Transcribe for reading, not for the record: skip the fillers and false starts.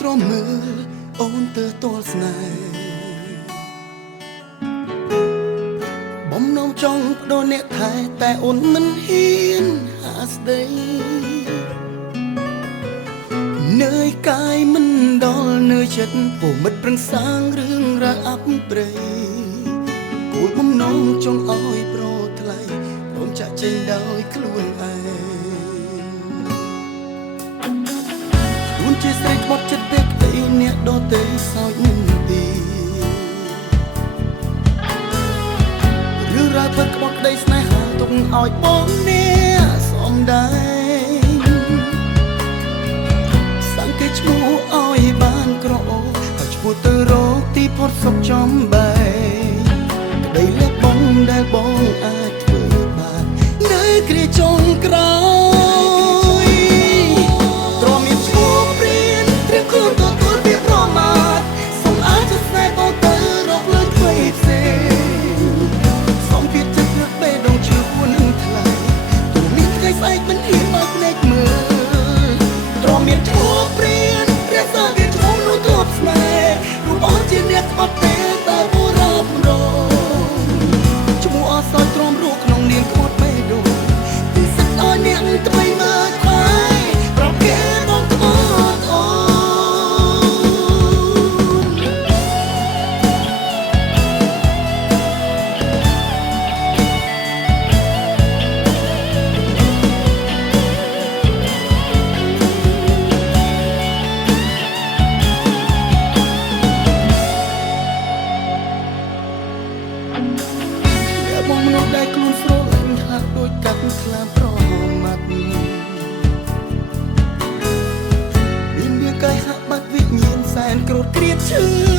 ទ្រាំមើលអូនទៅទល់ស្នេហ៍បំណងចង់បដូរអ្នកថែតែអូនមិនហ៊ានហាស្ដីនឿយកាយមិនដល់នឿយចិត្តពុំមិត្តប្រឹងសាងរឿងរ៉ាវអាប់ព្រៃគោលបំណងចង់ឲ្យប្រថ្លៃព្រមចាក់ចេញដោយខ្លួនឯងខ្លួនជាស្រីក្បត់ចិត្តពេកទៅអ្នកដទៃសោចមិនទីរឿងរ៉ាវពិតក្បត់ក្តីស្នេហាទុកឲ្យបងអ្នកសំដែងសង្កេតឈ្មោះឲ្យបានក្រអូហើយឈ្មោះទៅរកទីផុតសុខចំបែងក្តីលះបង់ដែលបងអាចធ្វើបាននៅគ្រាចុងក្រោយទ្រាំមានឈ្មោះព្រៀនត្រៀមខ្លួនទទួលវាប្រមាថសូមអាចจะស្នេហ៍បងទៅរកលើថ្មីផ្សេងសូមពីចិត្តរឹកបេះដូងឈឺនឹងថ្លៃទូមានថ្ងៃស្អែកមិនហ៊ានបើភ្នែកមើលទ្រាំមានឈ្មោះព្រៀនព្រះសាគេឈ្មោះនោះទប់ស្នេហ៍រូបអូនជាអ្នកក្បត់ទេតែបុរាណរងឈ្មោះអសរទ្រាំរូបក្នុងនាមក្បត់បេះដូងទីសិតឲ្យអ្នកថ្មីមើលខ្វាយប្រាប់គេបងក្បត់អូបងមនុស្សដែលខ្លួនស្រលាញ់ហាក់ដូចកាត់ខ្លាប្រមាត់មានរាងកាយហាក់បាត់វិញ្ញាណសែនក្រោតក្រៀតឈឺ